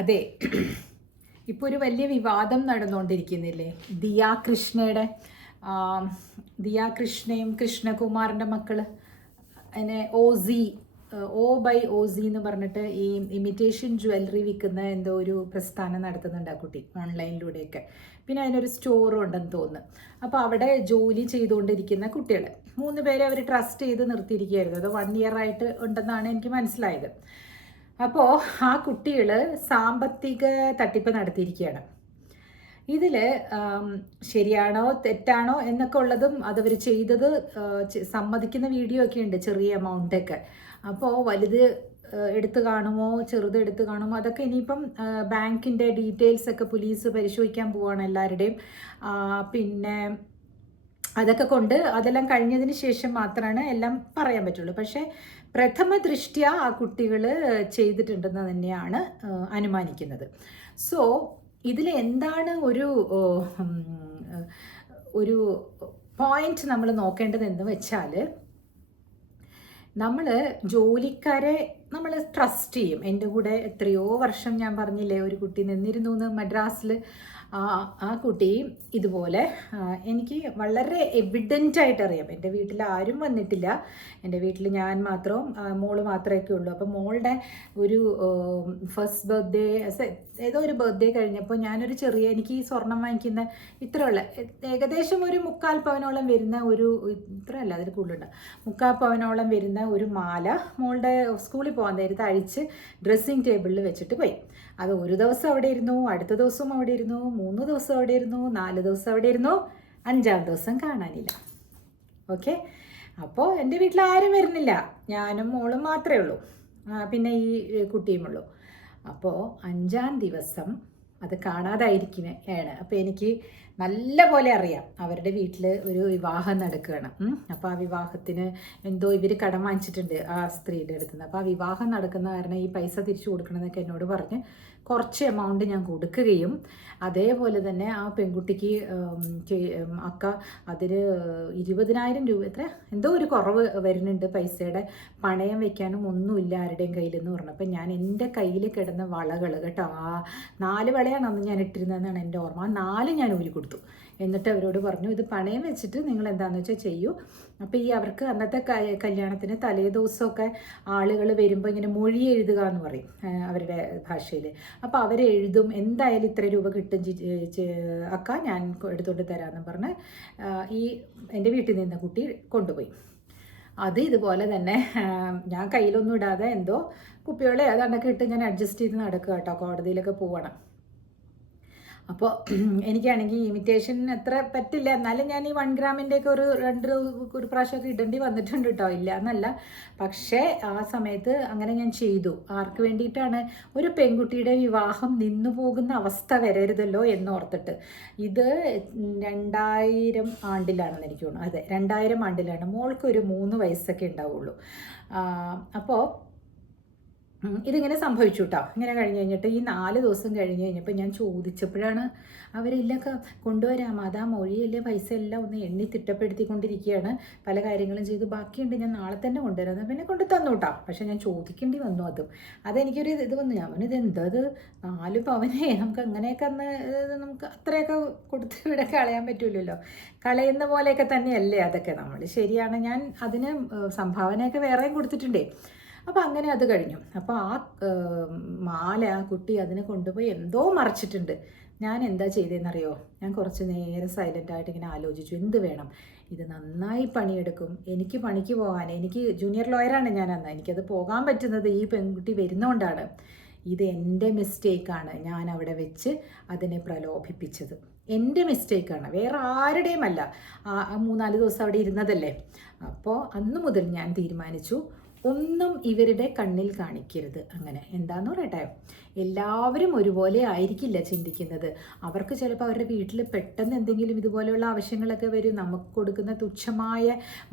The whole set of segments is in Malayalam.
അതെ, ഇപ്പോൾ ഒരു വലിയ വിവാദം നടന്നുകൊണ്ടിരിക്കുന്നില്ലേ? ദിയാ കൃഷ്ണയും കൃഷ്ണകുമാറിൻ്റെ മക്കള് അതിനെ ഓസി, OXO എന്ന് പറഞ്ഞിട്ട് ഈ ഇമിറ്റേഷൻ ജ്വല്ലറി വിൽക്കുന്ന എന്തോ ഒരു പ്രസ്ഥാനം നടത്തുന്നുണ്ട് ആ കുട്ടി ഓൺലൈനിലൂടെയൊക്കെ. പിന്നെ അതിനൊരു സ്റ്റോറും ഉണ്ടെന്ന് തോന്നുന്നു. അപ്പോൾ അവിടെ ജോലി ചെയ്തുകൊണ്ടിരിക്കുന്ന കുട്ടികൾ 3 പേരെ അവർ ട്രസ്റ്റ് ചെയ്ത് നിർത്തിയിരിക്കുകയായിരുന്നു. അത് 1 ഇയർ ആയിട്ട് ഉണ്ടെന്നാണ് എനിക്ക് മനസ്സിലായത്. അപ്പോൾ ആ കുട്ടികൾ സാമ്പത്തിക തട്ടിപ്പ് നടത്തിയിരിക്കുകയാണ്. ഇതിൽ ശരിയാണോ തെറ്റാണോ എന്നൊക്കെ ഉള്ളതും അതവർ ചെയ്തത് സമ്മതിക്കുന്ന വീഡിയോ ഒക്കെ ഉണ്ട്, ചെറിയ എമൗണ്ടൊക്കെ. അപ്പോൾ വലുത് എടുത്ത് കാണുമോ ചെറുത് എടുത്ത് കാണുമോ അതൊക്കെ ഇനിയിപ്പം ബാങ്കിൻ്റെ ഡീറ്റെയിൽസ് ഒക്കെ പോലീസ് പരിശോധിക്കാൻ പോവാണ് എല്ലാവരുടെയും. പിന്നെ അതൊക്കെ കൊണ്ട് അതെല്ലാം കഴിഞ്ഞതിന് ശേഷം മാത്രമാണ് എല്ലാം പറയാൻ പറ്റുള്ളൂ. പക്ഷേ പ്രഥമ ദൃഷ്ട്യ ആ കുട്ടികൾ ചെയ്തിട്ടുണ്ടെന്ന് തന്നെയാണ് അനുമാനിക്കുന്നത്. സോ ഇതിൽ എന്താണ് ഒരു പോയിന്റ് നമ്മൾ നോക്കേണ്ടത് എന്ന് വെച്ചാൽ, നമ്മൾ ജോലിക്കാരെ നമ്മൾ ട്രസ്റ്റ് ചെയ്യും. എൻ്റെ കൂടെ എത്രയോ വർഷം ഞാൻ പറഞ്ഞില്ലേ ഒരു കുട്ടി നിന്നിരുന്നു എന്ന് മദ്രാസിൽ. ആ കുട്ടി ഇതുപോലെ എനിക്ക് വളരെ എവിഡൻ്റായിട്ട് അറിയാം. എൻ്റെ വീട്ടിൽ ആരും വന്നിട്ടില്ല, എൻ്റെ വീട്ടിൽ ഞാൻ മാത്രവും മോള് മാത്രമേ ഉള്ളൂ. അപ്പോൾ മോളുടെ ഒരു ഫസ്റ്റ് ബർത്ത്ഡേ, ഏതോ ഒരു ബർത്ത്ഡേ കഴിഞ്ഞപ്പോൾ ഞാനൊരു ചെറിയ, എനിക്ക് ഈ സ്വർണം വാങ്ങിക്കുന്ന ഇത്രയുള്ള ഏകദേശം ഒരു 3/4 പവനോളം വരുന്ന ഒരു, ഇത്രയല്ല അതിൽ കൂടുതലുണ്ട്, 3/4 പവനോളം വരുന്ന ഒരു മാല മോളുടെ സ്കൂളിൽ പോകാൻ നേരത്ത് അഴിച്ച് ഡ്രസ്സിങ് ടേബിളിൽ വെച്ചിട്ട് പോയി. അത് ഒരു ദിവസം അവിടെ ഇരുന്നു, അടുത്ത ദിവസം അവിടെ ഇരുന്നു, 3 ദിവസം അവിടെ ഇരുന്നു, 4 ദിവസം അവിടെ ഇരുന്നു, 5-ാം ദിവസം കാണാനില്ല. ഓക്കെ, അപ്പോൾ എൻ്റെ വീട്ടിൽ ആരും വരുന്നില്ല, ഞാനും മോളും മാത്രമേ ഉള്ളൂ, പിന്നെ ഈ കുട്ടിയും ഉള്ളൂ. അപ്പോൾ 5-ാം ദിവസം അത് കാണാതായിരിക്കുകയാണ്. അപ്പോൾ എനിക്ക് നല്ല പോലെ അറിയാം അവരുടെ വീട്ടിൽ ഒരു വിവാഹം നടക്കുകയാണ്. അപ്പോൾ ആ വിവാഹത്തിന് എന്തോ ഇവർ കടം വാങ്ങിച്ചിട്ടുണ്ട് ആ സ്ത്രീയുടെ അടുത്ത് നിന്ന്. അപ്പോൾ ആ വിവാഹം നടക്കുന്ന കാരണം ഈ പൈസ തിരിച്ചു കൊടുക്കണമെന്നൊക്കെ എന്നോട് പറഞ്ഞ് കുറച്ച് എമൗണ്ട് ഞാൻ കൊടുക്കുകയും അതേപോലെ തന്നെ ആ പെൺകുട്ടിക്ക് അക്ക അതിൽ 20,000 രൂപ എത്ര എന്തോ ഒരു കുറവ് വരുന്നുണ്ട് പൈസയുടെ, പണയം വെക്കാനും ഒന്നുമില്ല ആരുടെയും കയ്യിലെന്ന് പറഞ്ഞു. അപ്പം ഞാൻ എൻ്റെ കയ്യിൽ കിടന്ന വളകൾ കേട്ടോ, ആ 4 വളയാണ് അന്ന് ഞാൻ ഇട്ടിരുന്നതെന്നാണ് എൻ്റെ ഓർമ്മ. ആ 4 ഞാൻ ഊരി കൊടുത്തു. എന്നിട്ട് അവരോട് പറഞ്ഞു, ഇത് പണയം വെച്ചിട്ട് നിങ്ങൾ എന്താണെന്ന് വെച്ചാൽ ചെയ്യൂ. അപ്പോൾ ഈ അവർക്ക് അന്നത്തെ കല്യാണത്തിന് തലേ ദിവസമൊക്കെ ആളുകൾ വരുമ്പോൾ ഇങ്ങനെ മൊഴി എഴുതുക എന്ന് പറയും അവരുടെ ഭാഷയിൽ. അപ്പോൾ അവരെഴുതും, എന്തായാലും ഇത്ര രൂപ കിട്ടും അക്ക, ഞാൻ എടുത്തുകൊണ്ട് തരാമെന്ന് പറഞ്ഞ് ഈ എൻ്റെ വീട്ടിൽ നിന്ന കുട്ടി കൊണ്ടുപോയി. അത് ഇതുപോലെ തന്നെ ഞാൻ കയ്യിലൊന്നും ഇടാതെ എന്തോ കുപ്പികളെ അതാണ്ടൊക്കെ ഇട്ട് ഞാൻ അഡ്ജസ്റ്റ് ചെയ്ത് നടക്കുക കേട്ടോ, കോടതിയിലൊക്കെ പോവണം. അപ്പോൾ എനിക്കാണെങ്കിൽ ഇമിറ്റേഷൻ അത്ര പറ്റില്ല, എന്നാലും ഞാൻ ഈ 1 ഗ്രാമിൻ്റെയൊക്കെ ഒരു പ്രാവശ്യമൊക്കെ ഇടേണ്ടി വന്നിട്ടുണ്ട് കേട്ടോ, ഇല്ല എന്നല്ല. പക്ഷേ ആ സമയത്ത് അങ്ങനെ ഞാൻ ചെയ്തു. ആർക്ക് വേണ്ടിയിട്ടാണ്? ഒരു പെൺകുട്ടിയുടെ വിവാഹം നിന്നു പോകുന്ന അവസ്ഥ വരരുതല്ലോ എന്നോർത്തിട്ട്. ഇത് 2000 ആണ്ടിലാണെന്ന് എനിക്ക് തോന്നുന്നു. അതെ, 2000 ആണ്ടിലാണ്. മോൾക്കൊരു 3 വയസ്സൊക്കെ ഉണ്ടാവുള്ളൂ. അപ്പോൾ ഇതിങ്ങനെ സംഭവിച്ചു കേട്ടോ. ഇങ്ങനെ കഴിഞ്ഞ് കഴിഞ്ഞിട്ട് ഈ 4 ദിവസം കഴിഞ്ഞ് കഴിഞ്ഞപ്പോൾ ഞാൻ ചോദിച്ചപ്പോഴാണ് അവരില്ലൊക്കെ കൊണ്ടുവരാം, അതാ മൊഴിയല്ലേ, പൈസ എല്ലാം ഒന്ന് എണ്ണി തിട്ടപ്പെടുത്തിക്കൊണ്ടിരിക്കുകയാണ്, പല കാര്യങ്ങളും ചെയ്ത് ബാക്കിയുണ്ട്, ഞാൻ നാളെ തന്നെ കൊണ്ടുവരാം. പിന്നെ കൊണ്ട് തന്നു കേട്ടോ. പക്ഷെ ഞാൻ ചോദിക്കേണ്ടി വന്നു. അതെനിക്കൊരു ഇത് വന്നു. ഞാൻ പറഞ്ഞു, ഇതെന്തത് 4 പവനെ നമുക്ക് അങ്ങനെയൊക്കെ അന്ന് നമുക്ക് അത്രയൊക്കെ കൊടുത്ത് ഇവിടെ കളയാൻ പറ്റൂലല്ലോ, കളയുന്ന പോലെയൊക്കെ തന്നെയല്ലേ അതൊക്കെ നമ്മൾ. ശരിയാണ്, ഞാൻ അതിന് സംഭാവനയൊക്കെ വേറെയും കൊടുത്തിട്ടുണ്ടേ. അപ്പോൾ അങ്ങനെ അത് കഴിഞ്ഞു. അപ്പോൾ ആ മാല ആ കുട്ടി അതിനെ കൊണ്ടുപോയി എന്തോ മറച്ചിട്ടുണ്ട്. ഞാൻ എന്താ ചെയ്തതെന്നറിയോ? ഞാൻ കുറച്ച് നേരം സൈലൻ്റായിട്ട് ഇങ്ങനെ ആലോചിച്ചു, എന്ത് വേണം, ഇത് നന്നായി പണിയെടുക്കും, എനിക്ക് പണിക്ക് പോകാൻ, എനിക്ക് ജൂനിയർ ലോയറാണ് ഞാൻ അന്ന്, എനിക്കത് പോകാൻ പറ്റുന്നത് ഈ പെൺകുട്ടി വരുന്നതുകൊണ്ടാണ്. ഇത് എൻ്റെ മിസ്റ്റേക്കാണ്, ഞാൻ അവിടെ വെച്ച് അതിനെ പ്രലോഭിപ്പിച്ചത് എൻ്റെ മിസ്റ്റേക്കാണ്, വേറെ ആരുടെയും അല്ല. 3-4 ദിവസം അവിടെ ഇരുന്നതല്ലേ. അപ്പോൾ അന്ന് മുതൽ ഞാൻ തീരുമാനിച്ചു, ഒന്നും ഇവരുടെ കണ്ണിൽ കാണിക്കരുത്. അങ്ങനെ എന്താന്ന് പറയട്ടെ, എല്ലാവരും ഒരുപോലെ ആയിരിക്കില്ല ചിന്തിക്കുന്നത്. അവർക്ക് ചിലപ്പോൾ അവരുടെ വീട്ടിൽ പെട്ടെന്ന് എന്തെങ്കിലും ഇതുപോലെയുള്ള ആവശ്യങ്ങളൊക്കെ വരും. നമുക്ക് കൊടുക്കുന്ന തുച്ഛമായ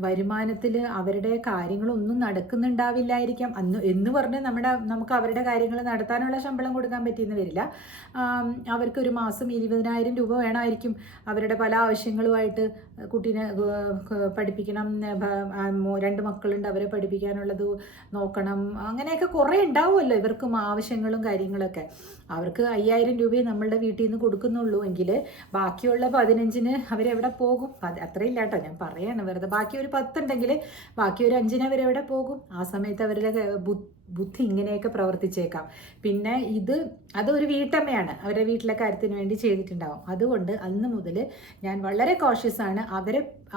വരുമാനത്തിൽ അവരുടെ കാര്യങ്ങളൊന്നും നടക്കുന്നുണ്ടാവില്ലായിരിക്കാം. എന്ന് പറഞ്ഞ് നമുക്ക് അവരുടെ കാര്യങ്ങൾ നടത്താനുള്ള ശമ്പളം കൊടുക്കാൻ പറ്റിയെന്ന് വരില്ല. അവർക്കൊരു മാസം 20,000 രൂപ വേണമായിരിക്കും അവരുടെ പല ആവശ്യങ്ങളുമായിട്ട്. കുട്ടീനെ പഠിപ്പിക്കണം, 2 മക്കളുണ്ട്, അവരെ പഠിപ്പിക്കാനുള്ളത് അത് നോക്കണം, അങ്ങനെയൊക്കെ കുറേ ഉണ്ടാവുമല്ലോ ഇവർക്കും ആവശ്യങ്ങളും കാര്യങ്ങളൊക്കെ. അവർക്ക് 5000 രൂപയെ നമ്മളുടെ വീട്ടിൽ നിന്ന് കൊടുക്കുന്നുള്ളൂ എങ്കിൽ ബാക്കിയുള്ള 15-ന് അവരെവിടെ പോകും? അത്രയില്ല കേട്ടോ, ഞാൻ പറയാണ് വെറുതെ. ബാക്കി ഒരു 10 ഉണ്ടെങ്കിൽ ബാക്കി ഒരു 5-ന് അവരെവിടെ പോകും? ആ സമയത്ത് അവരുടെ ബുദ്ധി ഇങ്ങനെയൊക്കെ പ്രവർത്തിച്ചേക്കാം. പിന്നെ അതൊരു വീട്ടമ്മയാണ്, അവരുടെ വീട്ടിലെ കാര്യത്തിന് വേണ്ടി ചെയ്തിട്ടുണ്ടാവും. അതുകൊണ്ട് അന്ന് മുതൽ ഞാൻ വളരെ കോഷ്യസ് ആണ്.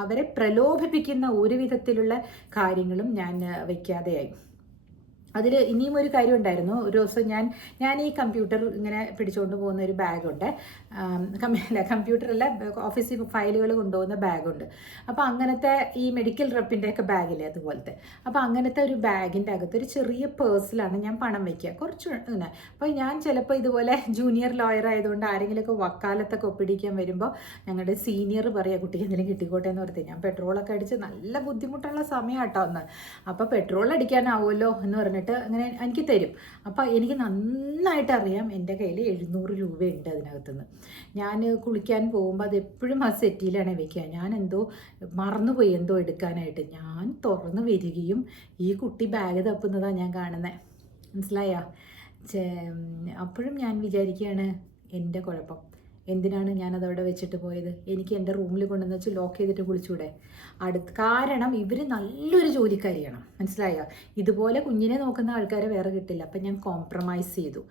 അവരെ പ്രലോഭിപ്പിക്കുന്ന ഒരു വിധത്തിലുള്ള കാര്യങ്ങളും ഞാൻ വയ്ക്കാതെയായി. അതിൽ ഇനിയും ഒരു കാര്യം ഉണ്ടായിരുന്നു. ഒരു ദിവസം ഞാൻ ഈ കമ്പ്യൂട്ടർ ഇങ്ങനെ പിടിച്ചുകൊണ്ട് പോകുന്ന ഒരു ബാഗുണ്ട്, കമ്പ്യൂട്ടറല്ല, ഓഫീസിൽ ഫയലുകൾ കൊണ്ടുപോകുന്ന ബാഗുണ്ട്. അപ്പോൾ അങ്ങനത്തെ ഈ മെഡിക്കൽ റെപ്പിൻ്റെയൊക്കെ ബാഗില്ലേ, അതുപോലത്തെ. അപ്പോൾ അങ്ങനത്തെ ഒരു ബാഗിൻ്റെ അകത്ത് ഒരു ചെറിയ പേഴ്സിലാണ് ഞാൻ പണം വയ്ക്കുക, കുറച്ച് ഇങ്ങനെ. അപ്പോൾ ഞാൻ ചിലപ്പോൾ ഇതുപോലെ ജൂനിയർ ലോയർ ആയതുകൊണ്ട് ആരെങ്കിലുമൊക്കെ വക്കാലത്തൊക്കെ ഒപ്പിടിക്കാൻ വരുമ്പോൾ ഞങ്ങളുടെ സീനിയർ പറയുക, കുട്ടിക്ക് എന്തെങ്കിലും കിട്ടിക്കോട്ടെ എന്ന് പറഞ്ഞ്. ഞാൻ പെട്രോളൊക്കെ അടിച്ച് നല്ല ബുദ്ധിമുട്ടുള്ള സമയം കേട്ടോ ഒന്ന്. അപ്പോൾ പെട്രോൾ അടിക്കാനാവുമല്ലോ എന്ന് പറഞ്ഞിട്ട് അങ്ങനെ എനിക്ക് തരും. അപ്പോൾ എനിക്ക് നന്നായിട്ട് അറിയാം എൻ്റെ കയ്യിൽ 700 രൂപയുണ്ട് അതിനകത്തുനിന്ന്. ഞാൻ കുളിക്കാൻ പോകുമ്പോൾ അത് എപ്പോഴും ആ സെറ്റിയിലാണ് വെക്കുക. ഞാൻ മറന്നുപോയി എന്തോ എടുക്കാനായിട്ട്. ഞാൻ തുറന്ന് വരികയും ഈ കുട്ടി ബാഗ് തപ്പുന്നതാണ് ഞാൻ കാണുന്നത്. മനസ്സിലായോ? അപ്പോഴും ഞാൻ വിചാരിക്കുകയാണ്, എൻ്റെ കുഴപ്പം എന്തിനാണ് ഞാനതവിടെ വെച്ചിട്ട് പോയത്? എനിക്ക് എൻ്റെ റൂമിൽ കൊണ്ടുവന്ന് വെച്ച് ലോക്ക് ചെയ്തിട്ട് കുളിച്ചൂടെ? കാരണം ഇവർ നല്ലൊരു ജോലിക്കാരിയാണ്, മനസ്സിലായോ? ഇതുപോലെ കുഞ്ഞിനെ നോക്കുന്ന ആൾക്കാരെ വേറെ കിട്ടില്ല. അപ്പം ഞാൻ കോംപ്രമൈസ് ചെയ്തു.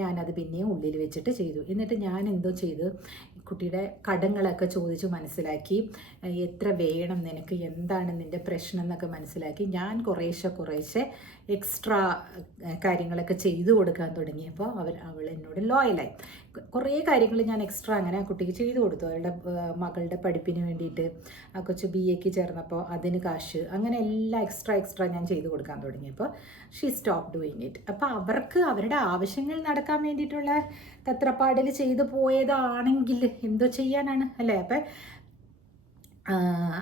ഞാനത് പിന്നെയും ഉള്ളിൽ വെച്ചിട്ട് ചെയ്തു. എന്നിട്ട് ഞാൻ എന്തോ ചെയ്തു, കുട്ടിയുടെ കടങ്ങളൊക്കെ ചോദിച്ചു മനസ്സിലാക്കി, എത്ര വേണം നിനക്ക്, എന്താണ് നിൻ്റെ പ്രശ്നം എന്നൊക്കെ മനസ്സിലാക്കി ഞാൻ കുറേശ്ശെ എക്സ്ട്രാ കാര്യങ്ങളൊക്കെ ചെയ്തു കൊടുക്കാൻ തുടങ്ങിയപ്പോൾ അവൾ എന്നോട് ലോയലായി. കുറേ കാര്യങ്ങൾ ഞാൻ എക്സ്ട്രാ അങ്ങനെ ആ കുട്ടിക്ക് ചെയ്തു കൊടുത്തു. അവളുടെ മകളുടെ പഠിപ്പിന് വേണ്ടിയിട്ട് ആ കൊച്ചു BA-ക്ക് ചേർന്നപ്പോൾ അതിന് കാശ്, അങ്ങനെ എല്ലാം എക്സ്ട്രാ ഞാൻ ചെയ്തു കൊടുക്കാൻ തുടങ്ങിയപ്പോൾ ഷീ സ്റ്റോപ്പ് ഡൂയിങ് ഇറ്റ്. അപ്പോൾ അവർക്ക് അവരുടെ ആവശ്യങ്ങൾ നടക്കാൻ വേണ്ടിയിട്ടുള്ള തത്രപ്പാടിൽ ചെയ്തു പോയതാണെങ്കിൽ എന്തോ ചെയ്യാനാണ് അല്ലേ? അപ്പം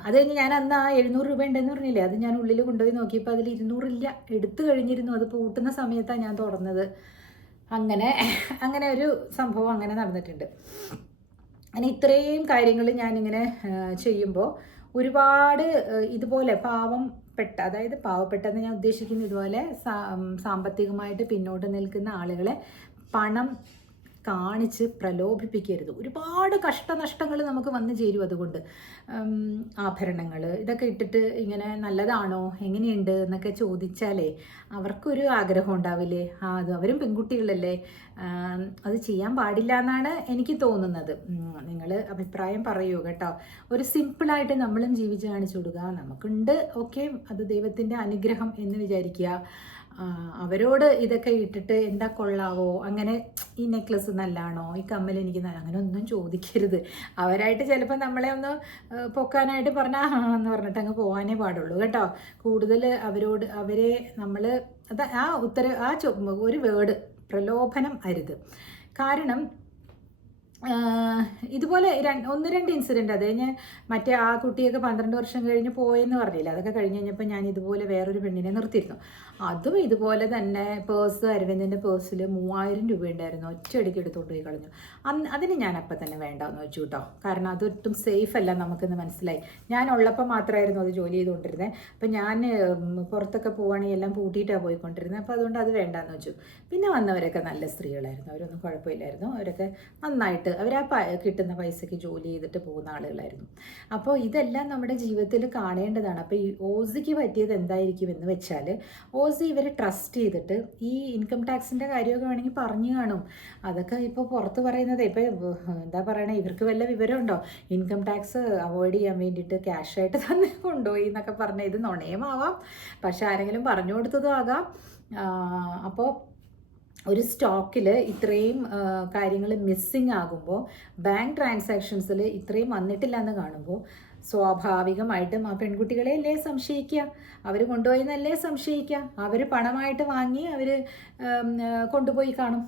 അത് കഴിഞ്ഞ് ഞാൻ അന്ന് ആ 700 രൂപ ഉണ്ടെന്ന് പറഞ്ഞില്ലേ, അത് ഞാൻ ഉള്ളിൽ കൊണ്ടുപോയി നോക്കിയപ്പോൾ അതിൽ 200 ഇല്ല, എടുത്തു കഴിഞ്ഞിരുന്നു. അത് പൂട്ടുന്ന സമയത്താണ് ഞാൻ തുറന്നത്. അങ്ങനെ ഒരു സംഭവം അങ്ങനെ നടന്നിട്ടുണ്ട്. അങ്ങനെ ഇത്രയും കാര്യങ്ങൾ ഞാനിങ്ങനെ ചെയ്യുമ്പോൾ ഒരുപാട് ഇതുപോലെ അതായത് പാവപ്പെട്ടെന്ന് ഞാൻ ഉദ്ദേശിക്കുന്നത് ഇതുപോലെ സാമ്പത്തികമായിട്ട് പിന്നോട്ട് നിൽക്കുന്ന ആളുകളെ പണം കാണിച്ച് പ്രലോഭിപ്പിക്കരുത്. ഒരുപാട് കഷ്ടനഷ്ടങ്ങൾ നമുക്ക് വന്നു ചേരും. അതുകൊണ്ട് ആഭരണങ്ങൾ ഇതൊക്കെ ഇട്ടിട്ട് ഇങ്ങനെ നല്ലതാണോ, എങ്ങനെയുണ്ട് എന്നൊക്കെ ചോദിച്ചാലേ അവർക്കൊരു ആഗ്രഹം ഉണ്ടാവില്ലേ? അവരും പെൺകുട്ടികളല്ലേ, അത് ചെയ്യാൻ പാടില്ല എന്നാണ് എനിക്ക് തോന്നുന്നത്. നിങ്ങൾ അഭിപ്രായം പറയൂ കേട്ടോ. ഒരു സിമ്പിളായിട്ട് നമ്മളും ജീവിച്ച് കാണിച്ചു കൊടുക്കുക. നമുക്കുണ്ട്, ഓക്കെ, അത് ദൈവത്തിൻ്റെ അനുഗ്രഹം എന്ന് വിചാരിക്കുക. അവരോട് ഇതൊക്കെ ഇട്ടിട്ട് എന്താ കൊള്ളാവോ, അങ്ങനെ ഈ നെക്ലസ് നല്ലതാണോ, ഈ കമ്മൽ എനിക്ക് നല്ല, അങ്ങനെ ഒന്നും ചോദിക്കരുത്. അവരായിട്ട് ചിലപ്പോൾ നമ്മളെ ഒന്ന് പൊക്കാനായിട്ട് പറഞ്ഞാൽ എന്ന് പറഞ്ഞിട്ട് അങ്ങ് പോകാനേ പാടുള്ളൂ കേട്ടോ. കൂടുതൽ അവരെ നമ്മൾ ഒരു വേർഡ് പ്രലോഭനം അരുത്. കാരണം ഇതുപോലെ 1-2 ഇൻസിഡൻറ്റ്, അത് കഴിഞ്ഞ് മറ്റേ ആ കുട്ടിയൊക്കെ 12 വർഷം കഴിഞ്ഞ് പോയെന്ന് പറഞ്ഞില്ല, അതൊക്കെ കഴിഞ്ഞ് കഴിഞ്ഞപ്പോൾ ഞാൻ ഇതുപോലെ വേറൊരു പെണ്ണിനെ നിർത്തിയിരുന്നു. അതും ഇതുപോലെ തന്നെ അരവിന്ദിൻ്റെ പേഴ്സിൽ 3000 രൂപ ഉണ്ടായിരുന്നു, ഒറ്റയടിക്ക് എടുത്തുകൊണ്ട് പോയി കളഞ്ഞു. അതിന് ഞാൻ അപ്പം തന്നെ വേണ്ടാന്ന് വെച്ചു കേട്ടോ. കാരണം അതൊട്ടും സേഫ് അല്ല, നമുക്കെന്ന് മനസ്സിലായി. ഞാൻ ഉള്ളപ്പോൾ മാത്രമായിരുന്നു അത് ജോലി ചെയ്തുകൊണ്ടിരുന്നത്. അപ്പം ഞാൻ പുറത്തൊക്കെ പോവുകയാണെങ്കിൽ എല്ലാം പൂട്ടിയിട്ടാണ് പോയിക്കൊണ്ടിരുന്നത്. അപ്പോൾ അതുകൊണ്ട് അത് വേണ്ടാന്ന് വെച്ചു. പിന്നെ വന്നവരൊക്കെ നല്ല സ്ത്രീകളായിരുന്നു, അവരൊന്നും കുഴപ്പമില്ലായിരുന്നു. അവരൊക്കെ നന്നായിട്ട് കിട്ടുന്ന പൈസയ്ക്ക് ജോലി ചെയ്തിട്ട് പോകുന്ന ആളുകളായിരുന്നു. അപ്പോൾ ഇതെല്ലാം നമ്മുടെ ജീവിതത്തിൽ കാണേണ്ടതാണ്. അപ്പോൾ ഈ ഓസിക്ക് പറ്റിയത് എന്തായിരിക്കും എന്ന് വെച്ചാൽ, ഓസി ഇവരെ ട്രസ്റ്റ് ചെയ്തിട്ട് ഈ ഇൻകം ടാക്സിൻ്റെ കാര്യമൊക്കെ വേണമെങ്കിൽ പറഞ്ഞു കാണും. അതൊക്കെ ഇപ്പോൾ പുറത്ത് പറയുന്നത്, ഇപ്പോൾ എന്താ പറയണേ, ഇവർക്ക് വല്ല വിവരമുണ്ടോ? ഇൻകം ടാക്സ് അവോയ്ഡ് ചെയ്യാൻ വേണ്ടിയിട്ട് ക്യാഷായിട്ട് തന്നെ കൊണ്ടുപോയി എന്നൊക്കെ പറഞ്ഞാൽ ഇത് നുണയുമാവാം, പക്ഷെ ആരെങ്കിലും പറഞ്ഞു കൊടുത്തതും ആകാം. അപ്പോൾ ഒരു സ്റ്റോക്കിൽ ഇത്രയും കാര്യങ്ങൾ മിസ്സിങ് ആകുമ്പോൾ, ബാങ്ക് ട്രാൻസാക്ഷൻസിൽ ഇത്രയും വന്നിട്ടില്ല എന്ന് കാണുമ്പോൾ സ്വാഭാവികമായിട്ടും ആ പെൺകുട്ടികളെ അല്ലേ സംശയിക്കുക, അവർ കൊണ്ടുപോയെന്നല്ലേ സംശയിക്കുക. അവർ പണമായിട്ട് വാങ്ങി അവർ കൊണ്ടുപോയി കാണും,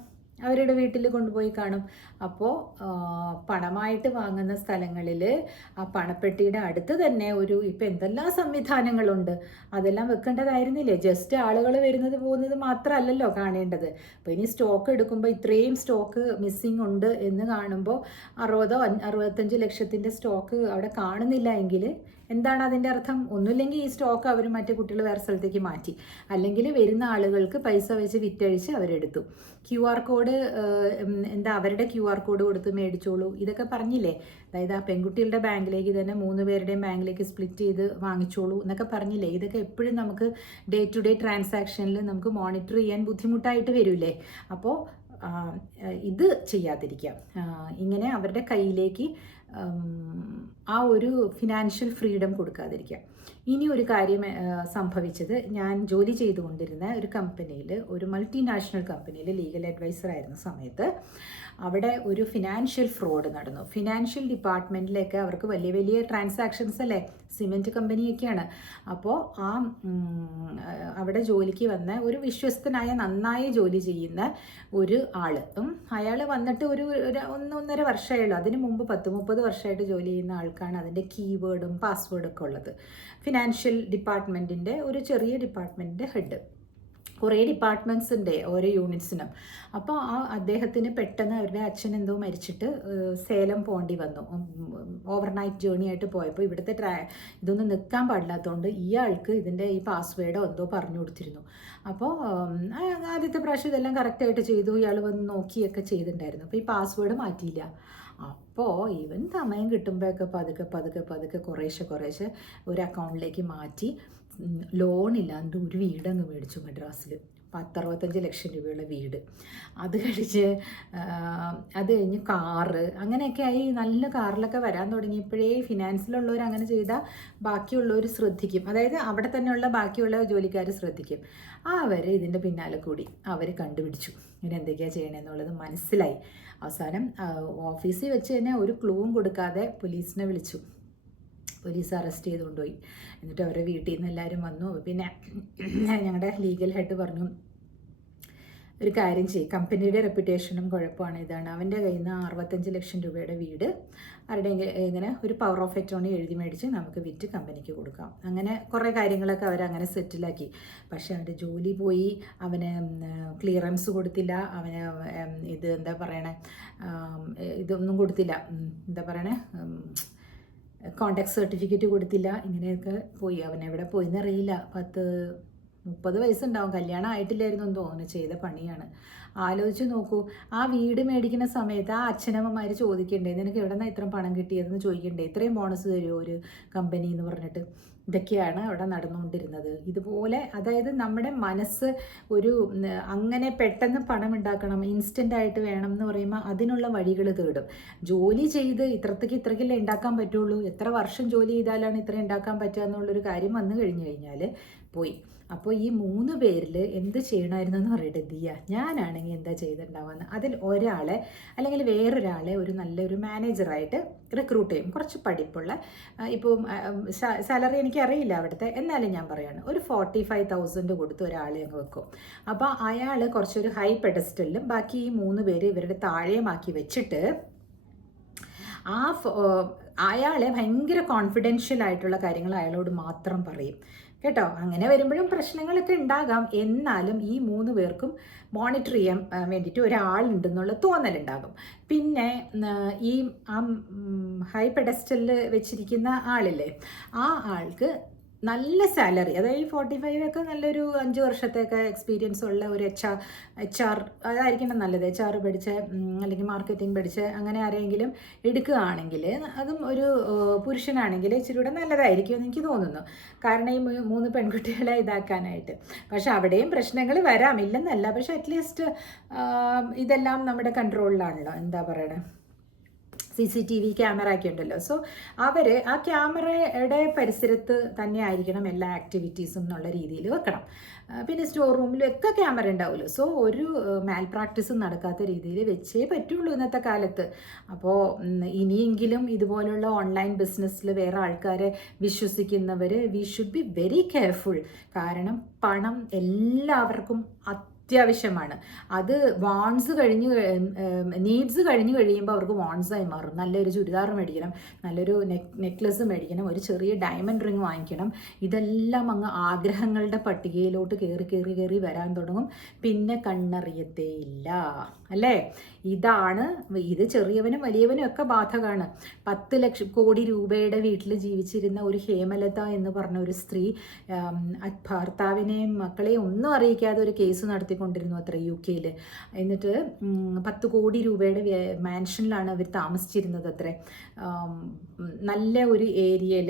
അവരുടെ വീട്ടിൽ കൊണ്ടുപോയി കാണും. അപ്പോൾ പണമായിട്ട് വാങ്ങുന്ന സ്ഥലങ്ങളിൽ ആ പണപ്പെട്ടിയുടെ അടുത്ത് തന്നെ ഇപ്പം എന്തെല്ലാം സംവിധാനങ്ങളുണ്ട്, അതെല്ലാം വെക്കേണ്ടതായിരുന്നില്ലേ? ജസ്റ്റ് ആളുകൾ വരുന്നത് പോകുന്നത് മാത്രമല്ലല്ലോ കാണേണ്ടത്. അപ്പോൾ ഇനി സ്റ്റോക്ക് എടുക്കുമ്പോൾ ഇത്രയും സ്റ്റോക്ക് മിസ്സിങ് ഉണ്ട് എന്ന് കാണുമ്പോൾ 60-65 ലക്ഷത്തിൻ്റെ സ്റ്റോക്ക് അവിടെ കാണുന്നില്ല എങ്കിൽ എന്താണ് അതിൻ്റെ അർത്ഥം? ഒന്നുമില്ലെങ്കിൽ ഈ സ്റ്റോക്ക് അവർ മറ്റു കുട്ടികൾ വേറെ സ്ഥലത്തേക്ക് മാറ്റി, അല്ലെങ്കിൽ വരുന്ന ആളുകൾക്ക് പൈസ വെച്ച് വിറ്റഴിച്ച് അവരെടുത്തു. QR കോഡ് എന്താ അവരുടെ QR കോഡ് കൊടുത്ത് മേടിച്ചോളൂ ഇതൊക്കെ പറഞ്ഞില്ലേ. അതായത് ആ പെൺകുട്ടികളുടെ ബാങ്കിലേക്ക് തന്നെ 3 പേരുടെയും ബാങ്കിലേക്ക് സ്പ്ലിറ്റ് ചെയ്ത് വാങ്ങിച്ചോളൂ എന്നൊക്കെ പറഞ്ഞില്ലേ. ഇതൊക്കെ എപ്പോഴും നമുക്ക് ഡേ ടു ഡേ ട്രാൻസാക്ഷനിൽ നമുക്ക് മോണിറ്റർ ചെയ്യാൻ ബുദ്ധിമുട്ടായിട്ട് വരില്ലേ. അപ്പോൾ ഇത് ചെയ്യാതിരിക്കാം. ഇങ്ങനെ അവരുടെ കയ്യിലേക്ക് ആ ഒരു ഫിനാൻഷ്യൽ ഫ്രീഡം കൊടുക്കാതിരിക്കാം. ഇനി ഒരു കാര്യം സംഭവിച്ചത്, ഞാൻ ജോലി ചെയ്തുകൊണ്ടിരുന്ന ഒരു കമ്പനിയിൽ, ഒരു മൾട്ടിനാഷണൽ കമ്പനിയിൽ ലീഗൽ അഡ്വൈസർ ആയിരുന്ന സമയത്ത് അവിടെ ഒരു ഫിനാൻഷ്യൽ ഫ്രോഡ് നടന്നു. ഫിനാൻഷ്യൽ ഡിപ്പാർട്ട്മെൻറ്റിലേക്ക് അവർക്ക് വലിയ വലിയ ട്രാൻസാക്ഷൻസ് അല്ലേ, സിമെൻറ്റ് കമ്പനിയൊക്കെയാണ്. അപ്പോൾ അവിടെ ജോലിക്ക് വന്ന ഒരു വിശ്വസ്തനായ നന്നായി ജോലി ചെയ്യുന്ന ഒരു അയാൾ വന്നിട്ട് ഒരു 1.5 വർഷമായുള്ളൂ. അതിന് മുമ്പ് 10-30 വർഷമായിട്ട് ജോലി ചെയ്യുന്ന ആൾക്കാണ് അതിൻ്റെ കീവേഡും പാസ്വേഡൊക്കെ ഉള്ളത്. ഫിനാൻഷ്യൽ ഡിപ്പാർട്ട്മെൻറ്റിൻ്റെ ഒരു ചെറിയ ഡിപ്പാർട്ട്മെൻറ്റിൻ്റെ ഹെഡ്. കുറേ ഡിപ്പാർട്ട്മെൻറ്റ്സ് ഉണ്ട് ഓരോ യൂണിറ്റ്സിനും. അപ്പോൾ അദ്ദേഹത്തിന് പെട്ടെന്ന് അവരുടെ അച്ഛൻ എന്തോ മരിച്ചിട്ട് സേലം പോകേണ്ടി വന്നു. ഓവർനൈറ്റ് ജേർണി ആയിട്ട് പോയപ്പോൾ ഇവിടുത്തെ ഇതൊന്നും നിൽക്കാൻ പാടില്ലാത്തതുകൊണ്ട് ഇയാൾക്ക് ഇതിൻ്റെ ഈ പാസ്വേഡോ എന്തോ പറഞ്ഞു കൊടുത്തിരുന്നു. അപ്പോൾ ആദ്യത്തെ പ്രാവശ്യം ഇതെല്ലാം കറക്റ്റായിട്ട് ചെയ്തു, ഇയാൾ വന്ന് നോക്കിയൊക്കെ ചെയ്തിട്ടുണ്ടായിരുന്നു. അപ്പോൾ ഈ പാസ്വേഡ് മാറ്റിയില്ല. അപ്പോൾ ഇവൻ സമയം കിട്ടുമ്പോഴൊക്കെ പതുക്കെ കുറേശ്ശെ ഒരു അക്കൗണ്ടിലേക്ക് മാറ്റി ലോണില്ലാണ്ട് ഒരു വീടങ്ങ് മേടിച്ചു മദ്രാസിൽ. 10-65 ലക്ഷം രൂപയുള്ള വീട്. അത് കഴിഞ്ഞ് കാറ്, അങ്ങനെയൊക്കെ ആയി. നല്ല കാറിലൊക്കെ വരാൻ തുടങ്ങിയപ്പോഴേ ഫിനാൻസിലുള്ളവർ അങ്ങനെ ചെയ്താൽ ബാക്കിയുള്ളവർ ശ്രദ്ധിക്കും. അതായത് അവിടെ തന്നെയുള്ള ബാക്കിയുള്ള ജോലിക്കാർ ശ്രദ്ധിക്കും. അവർ ഇതിൻ്റെ പിന്നാലെ കൂടി അവർ കണ്ടുപിടിച്ചു ഇങ്ങനെ എന്തൊക്കെയാണ് ചെയ്യണമെന്നുള്ളത് മനസ്സിലായി. അവസാനം ഓഫീസിൽ വെച്ച് തന്നെ ഒരു ക്ലൂവും കൊടുക്കാതെ പോലീസിനെ വിളിച്ചു. പോലീസ് അറസ്റ്റ് ചെയ്ത് കൊണ്ടുപോയി. എന്നിട്ട് അവരുടെ വീട്ടിൽ നിന്ന് എല്ലാവരും വന്നു. പിന്നെ ഞങ്ങളുടെ ലീഗൽ ഹെഡ് പറഞ്ഞു, ഒരു കാര്യം ചെയ്യും, കമ്പനിയുടെ റെപ്യൂട്ടേഷനും കുഴപ്പമാണ്. ഇതാണ് അവൻ്റെ കയ്യിൽ നിന്ന് 65 ലക്ഷം രൂപയുടെ വീട് ആരുടെയെങ്കിലും ഇങ്ങനെ ഒരു പവർ ഓഫ് അറ്റോർണി എഴുതി മേടിച്ച് നമുക്ക് വിറ്റ് കമ്പനിക്ക് കൊടുക്കാം. അങ്ങനെ കുറേ കാര്യങ്ങളൊക്കെ അവരങ്ങനെ സെറ്റിലാക്കി. പക്ഷെ അവൻ്റെ ജോലി പോയി. അവന് ക്ലിയറൻസ് കൊടുത്തില്ല, അവന് എന്താ പറയണേ, ഇതൊന്നും കൊടുത്തില്ല, എന്താ പറയണേ, കോണ്ടാക്ട് സർട്ടിഫിക്കറ്റ് കൊടുത്തില്ല. ഇങ്ങനെയൊക്കെ പോയി. അവൻ എവിടെ പോയിന്ന് അറിയില്ല. 10-30 വയസ്സുണ്ടാവും. കല്യാണം ആയിട്ടില്ലായിരുന്നു എന്ന് തോന്നുന്നു. ചെയ്ത പണിയാണ്. ആലോചിച്ച് നോക്കൂ. ആ വീട് മേടിക്കുന്ന സമയത്ത് ആ അച്ഛനമ്മമാർ ചോദിക്കണ്ടേ, നിനക്ക് എവിടെ നിന്നാണ് ഇത്രയും പണം കിട്ടിയതെന്ന് ചോദിക്കണ്ടേ, ഇത്രയും ബോണസ് തരുമോ ഒരു കമ്പനി എന്ന് പറഞ്ഞിട്ട്. ഇതൊക്കെയാണ് അവിടെ നടന്നുകൊണ്ടിരുന്നത്. ഇതുപോലെ അതായത് നമ്മുടെ മനസ്സ് ഒരു അങ്ങനെ പെട്ടെന്ന് പണം ഉണ്ടാക്കണം, ഇൻസ്റ്റൻ്റായിട്ട് വേണം എന്ന് പറയുമ്പോൾ അതിനുള്ള വഴികൾ തേടും. ജോലി ചെയ്ത് ഇത്രയ്ക്കല്ലേ ഉണ്ടാക്കാൻ പറ്റുള്ളൂ, എത്ര വർഷം ജോലി ചെയ്താലാണ് ഇത്ര ഉണ്ടാക്കാൻ പറ്റുക എന്നുള്ളൊരു കാര്യം വന്നു കഴിഞ്ഞാൽ പോയി. അപ്പോൾ ഈ 3 പേരിൽ എന്ത് ചെയ്യണമായിരുന്നു എന്ന് പറയട്ടെ ദിയ. ഞാനാണെങ്കിൽ എന്താ ചെയ്തിട്ടുണ്ടാവുക, അതിൽ ഒരാളെ അല്ലെങ്കിൽ വേറൊരാളെ ഒരു നല്ലൊരു മാനേജറായിട്ട് റിക്രൂട്ട് ചെയ്യും. കുറച്ച് പഠിപ്പുള്ള, ഇപ്പോൾ സാലറി എനിക്കറിയില്ല അവിടുത്തെ, എന്നാലും ഞാൻ പറയുകയാണ്, ഒരു 45,000 കൊടുത്ത് ഒരാളെ അങ്ങ് വെക്കും. അപ്പോൾ അയാൾ കുറച്ചൊരു ഹൈ പെഡസ്റ്റലിലും ബാക്കി ഈ 3 പേര് ഇവരുടെ താഴെയുമാക്കി വെച്ചിട്ട് അയാളെ ഭയങ്കര കോൺഫിഡൻഷ്യൽ ആയിട്ടുള്ള കാര്യങ്ങൾ അയാളോട് മാത്രം പറയും കേട്ടോ. അങ്ങനെ വരുമ്പോഴും പ്രശ്നങ്ങളൊക്കെ ഉണ്ടാകാം. എന്നാലും ഈ 3 പേർക്കും മോണിറ്റർ ചെയ്യാൻ വേണ്ടിയിട്ട് ഒരാളുണ്ടെന്നുള്ള തോന്നലുണ്ടാകും. പിന്നെ ഈ ഹൈ പെഡസ്റ്റലിൽ വെച്ചിരിക്കുന്ന ആളില്ലേ, ആ ആൾക്ക് നല്ല സാലറി, അതായത് ഈ 45 ഒക്കെ നല്ലൊരു 5 വർഷത്തേക്ക് എക്സ്പീരിയൻസ് ഉള്ള ഒരു എച്ച് ആർ അതായിരിക്കണം നല്ലത്. HR പഠിച്ച അല്ലെങ്കിൽ മാർക്കറ്റിംഗ് പഠിച്ച് അങ്ങനെ ആരെങ്കിലും എടുക്കുകയാണെങ്കിൽ, അതും ഒരു പുരുഷനാണെങ്കിൽ ഇച്ചിരി കൂടെ നല്ലതായിരിക്കും എന്ന് എനിക്ക് തോന്നുന്നു. കാരണം ഈ 3 പെൺകുട്ടികളെ ഇതാക്കാനായിട്ട്. പക്ഷെ അവിടെയും പ്രശ്നങ്ങൾ വരാം, ഇല്ലെന്നല്ല. പക്ഷെ അറ്റ്ലീസ്റ്റ് ഇതെല്ലാം നമ്മുടെ കൺട്രോളിലാണല്ലോ, എന്താ പറയണേ, CCTV ക്യാമറ ഒക്കെ ഉണ്ടല്ലോ. സോ അവർ ആ ക്യാമറയുടെ പരിസരത്ത് തന്നെ ആയിരിക്കണം എല്ലാ ആക്ടിവിറ്റീസും എന്നുള്ള രീതിയിൽ വെക്കണം. പിന്നെ സ്റ്റോർ റൂമിലും ഒക്കെ ക്യാമറ ഉണ്ടാവുമല്ലോ. സോ ഒരു മാൽ പ്രാക്ടീസും നടക്കാത്ത രീതിയിൽ വെച്ചേ പറ്റുള്ളൂ ഇന്നത്തെ കാലത്ത്. അപ്പോൾ ഇനിയെങ്കിലും ഇതുപോലുള്ള ഓൺലൈൻ ബിസിനസ്സിൽ വേറെ ആൾക്കാരെ വിശ്വസിക്കുന്നവർ we should be very careful. കാരണം പണം എല്ലാവർക്കും അത്യാവശ്യമാണ്. അത് വാൺസ് നീഡ്സ് കഴിഞ്ഞ് കഴിയുമ്പോൾ അവർക്ക് വാൺസായി മാറും. നല്ലൊരു ചുരിദാർ മേടിക്കണം, നല്ലൊരു നെക്ലസ് മേടിക്കണം, ഒരു ചെറിയ ഡയമണ്ട് റിങ് വാങ്ങിക്കണം. ഇതെല്ലാം അങ്ങ് ആഗ്രഹങ്ങളുടെ പട്ടികയിലോട്ട് കയറി വരാൻ തുടങ്ങും. പിന്നെ കണ്ണറിയത്തേ ഇല്ല, അല്ലേ? ഇതാണ് ഇത് ചെറിയവനും വലിയവനും ഒക്കെ ബാധകമാണ്. 10 കോടി രൂപയുടെ വീട്ടിൽ ജീവിച്ചിരുന്ന ഒരു ഹേമലത എന്ന് പറഞ്ഞ ഒരു സ്ത്രീ ഭർത്താവിനെയും മക്കളെയും ഒന്നും അറിയിക്കാതെ ഒരു കേസ് നടത്തിക്കൊണ്ടിരുന്നു അത്ര UK. എന്നിട്ട് 10 കോടി രൂപയുടെ മാൻഷനിലാണ് അവർ താമസിച്ചിരുന്നത് അത്ര. നല്ല ഒരു ഏരിയയിൽ,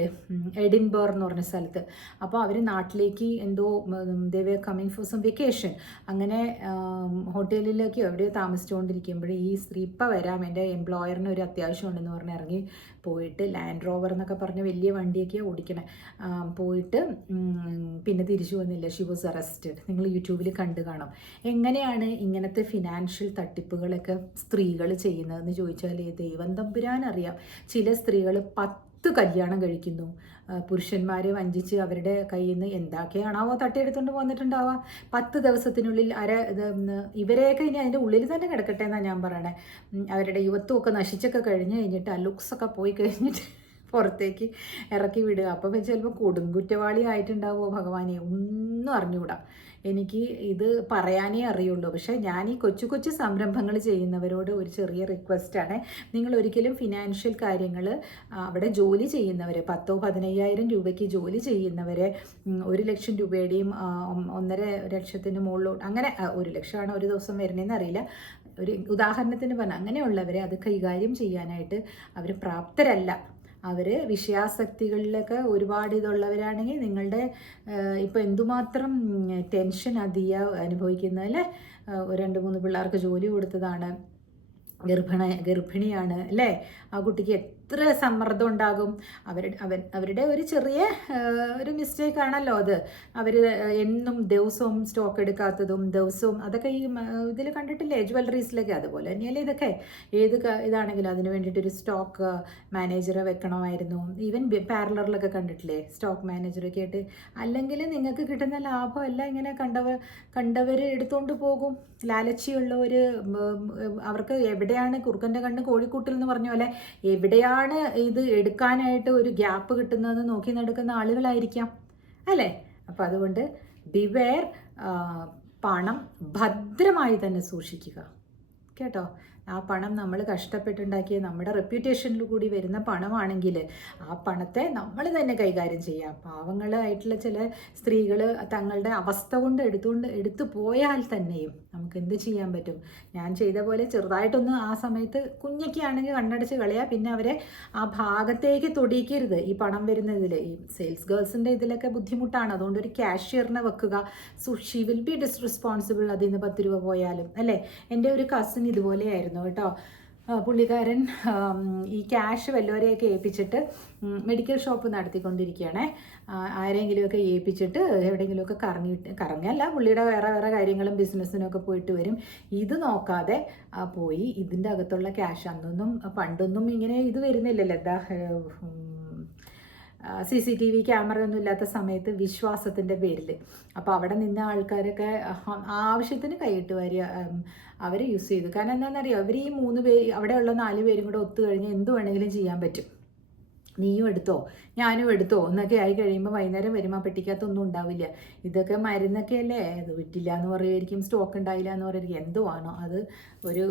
എഡിൻബർഗ് എന്ന് പറഞ്ഞ സ്ഥലത്ത്. അപ്പോൾ അവർ നാട്ടിലേക്ക് എന്തോ ദേ വർ കമ്മിങ് ഫോർ സം വെക്കേഷൻ, അങ്ങനെ ഹോട്ടലിലേക്ക് എവിടെയോ താമസിച്ചുകൊണ്ടിരിക്കുമ്പോൾ ഈ സ്ത്രീ ഇപ്പം വരാം, എൻ്റെ എംപ്ലോയറിന് ഒരു അത്യാവശ്യം ഉണ്ടെന്ന് പറഞ്ഞ് ഇറങ്ങി പോയിട്ട്, ലാൻഡ് റോവർ എന്നൊക്കെ പറഞ്ഞ് വലിയ വണ്ടിയൊക്കെ ഓടിക്കണേ, പോയിട്ട് പിന്നെ തിരിച്ചു വന്നില്ല. She was arrested. നിങ്ങൾ യൂട്യൂബിൽ കണ്ടു കാണും. എങ്ങനെയാണ് ഇങ്ങനത്തെ ഫിനാൻഷ്യൽ തട്ടിപ്പുകളൊക്കെ സ്ത്രീകൾ ചെയ്യുന്നതെന്ന് ചോദിച്ചാൽ ദൈവം തമ്പുരാൻ അറിയാം. ചില സ്ത്രീകൾ 10 കല്യാണം കഴിക്കുന്നു, പുരുഷന്മാരെ വഞ്ചിച്ച് അവരുടെ കയ്യിൽ നിന്ന് എന്തൊക്കെയാണാവോ തട്ടിയെടുത്തുകൊണ്ട് വന്നിട്ടുണ്ടാവുക. 10 ദിവസത്തിനുള്ളിൽ ഇവരെയൊക്കെ ഇനി അതിൻ്റെ ഉള്ളിൽ തന്നെ കിടക്കട്ടെ എന്നാണ് ഞാൻ പറയണേ. അവരുടെ യുവത്വമൊക്കെ നശിച്ചൊക്കെ കഴിഞ്ഞ് കഴിഞ്ഞിട്ട്, ആ ലുക്സൊക്കെ പോയി കഴിഞ്ഞിട്ട് പുറത്തേക്ക് ഇറക്കി വിടുക. അപ്പം ചിലപ്പോൾ കൊടുങ്കുറ്റവാളി ആയിട്ടുണ്ടാവുമോ ഭഗവാനെ, ഒന്നും അറിഞ്ഞുകൂടാ. എനിക്ക് ഇത് പറയാനേ അറിയുള്ളൂ. പക്ഷേ ഞാൻ ഈ കൊച്ചു കൊച്ചു സംരംഭങ്ങൾ ചെയ്യുന്നവരോട് ഒരു ചെറിയ റിക്വസ്റ്റാണ്, നിങ്ങൾ ഒരിക്കലും ഫിനാൻഷ്യൽ കാര്യങ്ങൾ അവിടെ ജോലി ചെയ്യുന്നവരെ, 10,000-15,000 രൂപയ്ക്ക് ജോലി ചെയ്യുന്നവരെ 1 ലക്ഷം രൂപയുടെയും 1.5 ലക്ഷത്തിന് മുകളിലോട്ട്, അങ്ങനെ 1 ലക്ഷമാണ് ഒരു ദിവസം വരുന്നതെന്ന് അറിയില്ല, ഒരു ഉദാഹരണത്തിന് പറഞ്ഞാൽ അങ്ങനെയുള്ളവരെ അത് കൈകാര്യം ചെയ്യാനായിട്ട് അവർ പ്രാപ്തരല്ല. അവർ വിഷയാസക്തികളിലൊക്കെ ഒരുപാട് ഇതുള്ളവരാണെങ്കിൽ നിങ്ങളുടെ ഇപ്പോൾ എന്തുമാത്രം ടെൻഷൻ അനുഭവിക്കുന്നതല്ലേ. 2-3 പിള്ളേർക്ക് ജോലി കൊടുത്തതാണ്, ഗർഭിണിയാണ് അല്ലേ, ആ കുട്ടിക്ക് എത്ര സമ്മർദ്ദം ഉണ്ടാകും. അവരുടെ ഒരു ചെറിയ ഒരു മിസ്റ്റേക്ക് ആണല്ലോ അത്. അവർ എന്നും ദിവസവും സ്റ്റോക്ക് എടുക്കാത്തതും ദിവസവും അതൊക്കെ ഈ ഇതിൽ കണ്ടിട്ടില്ലേ, ജ്വല്ലറീസിലൊക്കെ. അതുപോലെ തന്നെയല്ലേ ഇതൊക്കെ. ഏത് ഇതാണെങ്കിലും അതിന് വേണ്ടിയിട്ടൊരു സ്റ്റോക്ക് മാനേജറെ വെക്കണമായിരുന്നു. ഈവൻ പാർലറിലൊക്കെ കണ്ടിട്ടില്ലേ സ്റ്റോക്ക് മാനേജറൊക്കെ ആയിട്ട്. അല്ലെങ്കിൽ നിങ്ങൾക്ക് കിട്ടുന്ന ലാഭമല്ല ഇങ്ങനെ കണ്ടവർ എടുത്തുകൊണ്ട് പോകും. ലാലച്ചിയുള്ളവർ, അവർക്ക് എവിടെയാണ് കുറുക്കൻ്റെ കണ്ണ് കോഴിക്കൂട്ടിൽ എന്ന് പറഞ്ഞ പോലെ എവിടെയാണ് ഇത് എടുക്കാനായിട്ട് ഒരു ഗ്യാപ്പ് കിട്ടുന്നതെന്ന് നോക്കി നടക്കുന്ന ആളുകളായിരിക്കാം അല്ലേ. അപ്പം അതുകൊണ്ട് ബിവെയർ, പണം ഭദ്രമായി തന്നെ സൂക്ഷിക്കുക കേട്ടോ. ആ പണം നമ്മൾ കഷ്ടപ്പെട്ടുണ്ടാക്കിയ നമ്മുടെ റെപ്യൂട്ടേഷനിൽ കൂടി വരുന്ന പണമാണെങ്കിൽ ആ പണത്തെ നമ്മൾ തന്നെ കൈകാര്യം ചെയ്യാം. പാവങ്ങളായിട്ടുള്ള ചില സ്ത്രീകൾ തങ്ങളുടെ അവസ്ഥ കൊണ്ട് എടുത്തു പോയാൽ തന്നെയും നമുക്ക് എന്ത് ചെയ്യാൻ പറ്റും. ഞാൻ ചെയ്ത പോലെ ചെറുതായിട്ടൊന്ന് ആ സമയത്ത് കുഞ്ഞൊക്കെയാണെങ്കിൽ കണ്ണടച്ച് കളയുക. പിന്നെ അവരെ ആ ഭാഗത്തേക്ക് തൊടിയിക്കരുത്. ഈ പണം വരുന്നതിൽ ഈ സെയിൽസ് ഗേൾസിൻ്റെ ഇതിലൊക്കെ ബുദ്ധിമുട്ടാണ്. അതുകൊണ്ട് ഒരു ക്യാഷ്യറിനെ വെക്കുക. So she will be disresponsible. അതിൽ നിന്ന് 10 രൂപ പോയാലും അല്ലേ. എൻ്റെ ഒരു കസിൻ ഇതുപോലെയായിരുന്നു കേട്ടോ. പുള്ളിക്കാരൻ ഈ ക്യാഷ് വല്ലവരെയൊക്കെ ഏൽപ്പിച്ചിട്ട് മെഡിക്കൽ ഷോപ്പ് നടത്തിക്കൊണ്ടിരിക്കുകയാണേ. ആരെങ്കിലുമൊക്കെ ഏൽപ്പിച്ചിട്ട് എവിടെയെങ്കിലുമൊക്കെ കറങ്ങല്ല, പുള്ളിയുടെ വേറെ കാര്യങ്ങളും ബിസിനസ്സിനൊക്കെ പോയിട്ട് വരും. ഇത് നോക്കാതെ പോയി ഇതിൻ്റെ അകത്തുള്ള ക്യാഷ്, പണ്ടൊന്നും ഇങ്ങനെ ഇത് വരുന്നില്ലല്ലോ, എന്താ CCTV ക്യാമറയൊന്നും ഇല്ലാത്ത സമയത്ത് വിശ്വാസത്തിൻ്റെ പേരിൽ. അപ്പോൾ അവിടെ നിന്ന ആൾക്കാരൊക്കെ ആവശ്യത്തിന് കൈയിട്ട് വരിക അവർ യൂസ് ചെയ്തു. കാരണം എന്താണെന്നറിയോ, അവർ ഈ 3 പേര്, അവിടെയുള്ള 4 പേരും കൂടെ ഒത്തു കഴിഞ്ഞാൽ എന്ത് വേണമെങ്കിലും ചെയ്യാൻ പറ്റും. നീയും എടുത്തോ ഞാനും എടുത്തോ എന്നൊക്കെ ആയി കഴിയുമ്പോൾ വൈകുന്നേരം വരുമ്പോൾ പെട്ടിക്കകത്തൊന്നും ഉണ്ടാവില്ല. ഇതൊക്കെ മരുന്നൊക്കെ അല്ലേ, അത് വിറ്റില്ല എന്ന് പറയുമായിരിക്കും, സ്റ്റോക്ക് ഉണ്ടായില്ല എന്ന് പറയുമായിരിക്കും. എന്തോ ആണോ അത് ഒരു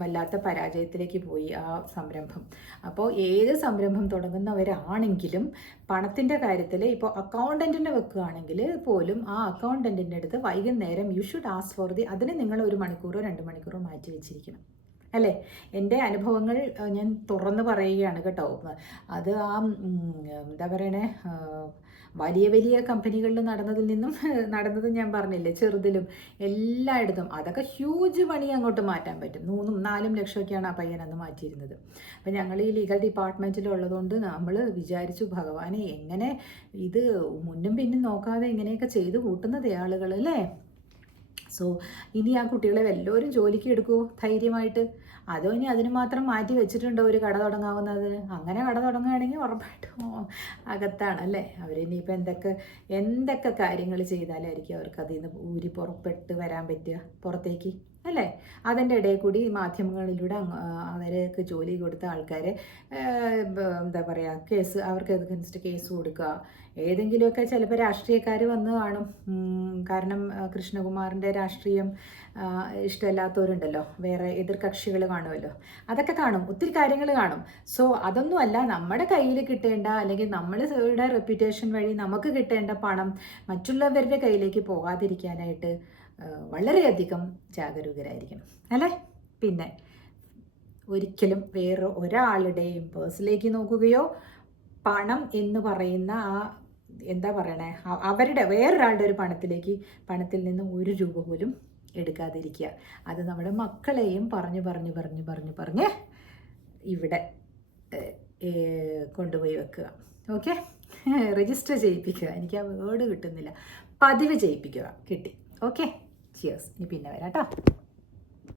വല്ലാത്ത പരാജയത്തിലേക്ക് പോയി ആ സംരംഭം. അപ്പോൾ ഏത് സംരംഭം തുടങ്ങുന്നവരാണെങ്കിലും പണത്തിൻ്റെ കാര്യത്തിൽ ഇപ്പോൾ അക്കൗണ്ടൻറ്റിനെ വെക്കുകയാണെങ്കിൽ പോലും ആ അക്കൗണ്ടൻറ്റിൻ്റെ അടുത്ത് വൈകുന്നേരം യു ഷുഡ് ആസ്ക് ഫോർ അതിന് നിങ്ങൾ 1 മണിക്കൂറോ 2 മണിക്കൂറോ മാറ്റി വെച്ചിരിക്കണം അല്ലേ. എൻ്റെ അനുഭവങ്ങൾ ഞാൻ തുറന്ന് പറയുകയാണ് കേട്ടോ. അത് ആ എന്താ പറയണേ, വലിയ കമ്പനികളിൽ നടന്നത് ഞാൻ പറഞ്ഞില്ലേ, ചെറുതിലും എല്ലായിടത്തും അതൊക്കെ ഹ്യൂജ് മണി അങ്ങോട്ട് മാറ്റാൻ പറ്റും. 3-4 ലക്ഷമൊക്കെയാണ് ആ പയ്യനന്ന് മാറ്റിയിരുന്നത്. അപ്പം ഞങ്ങൾ ഈ ലീഗൽ ഡിപ്പാർട്ട്മെൻറ്റിലുള്ളതുകൊണ്ട് നമ്മൾ വിചാരിച്ചു, ഭഗവാനെ എങ്ങനെ ഇത് മുന്നും പിന്നും നോക്കാതെ ഇങ്ങനെയൊക്കെ ചെയ്ത് കൂട്ടുന്നത് ആളുകൾ അല്ലേ. സോ ഇനി ആ കുട്ടികളെ വല്ലവരും ജോലിക്ക് എടുക്കുമോ ധൈര്യമായിട്ട്? അതോ ഇനി അതിന് മാത്രം മാറ്റി വെച്ചിട്ടുണ്ടോ ഒരു കട തുടങ്ങാവുന്നത്? അങ്ങനെ കട തുടങ്ങുകയാണെങ്കിൽ ഉറപ്പായിട്ടും അകത്താണ് അല്ലേ. അവരിനിയിപ്പോൾ എന്തൊക്കെ കാര്യങ്ങൾ ചെയ്താലായിരിക്കും അവർക്ക് അതിൽ നിന്ന് പുറപ്പെട്ട് വരാൻ പറ്റുക പുറത്തേക്ക്. അല്ലേ? അതിൻ്റെ ഇടയിൽ കൂടി മാധ്യമങ്ങളിലൂടെ അവർക്ക് ജോലി കൊടുത്ത ആൾക്കാരെ എന്താ പറയുക, അവർക്ക് അഗൻസ്റ്റ് കേസ് കൊടുക്കുക. ഏതെങ്കിലുമൊക്കെ ചിലപ്പോൾ രാഷ്ട്രീയക്കാർ വന്ന് കാണും. കാരണം കൃഷ്ണകുമാറിൻ്റെ രാഷ്ട്രീയം ഇഷ്ടമല്ലാത്തവരുണ്ടല്ലോ, വേറെ എതിർകക്ഷികൾ കാണുമല്ലോ, അതൊക്കെ കാണും, ഒത്തിരി കാര്യങ്ങൾ കാണും. സോ അതൊന്നുമല്ല നമ്മുടെ കയ്യിൽ കിട്ടേണ്ട, അല്ലെങ്കിൽ നമ്മളുടെ റെപ്യൂട്ടേഷൻ വഴി നമുക്ക് കിട്ടേണ്ട പണം മറ്റുള്ളവരുടെ കയ്യിലേക്ക് പോകാതിരിക്കാനായിട്ട് വളരെയധികം ജാഗരൂകരായിരിക്കണം, അല്ലേ? പിന്നെ ഒരിക്കലും വേറെ ഒരാളുടെയും പേഴ്സിലേക്ക് നോക്കുകയോ പണം എന്ന് പറയുന്ന എന്താ പറയണേ, വേറൊരാളുടെ ഒരു പണത്തിൽ നിന്ന് 1 രൂപ പോലും എടുക്കാതിരിക്കുക. അത് നമ്മുടെ മക്കളെയും പറഞ്ഞ് ഇവിടെ കൊണ്ടുപോയി വെക്കുക. ഓക്കെ, രജിസ്റ്റർ ചെയ്യിപ്പിക്കുക. എനിക്ക് ആ വേർഡ് കിട്ടുന്നില്ല, പതിവ് ചെയ്യിപ്പിക്കുക. കിട്ടി. Okay, cheers. ഇനി പിന്നെ വരാം കേട്ടോ.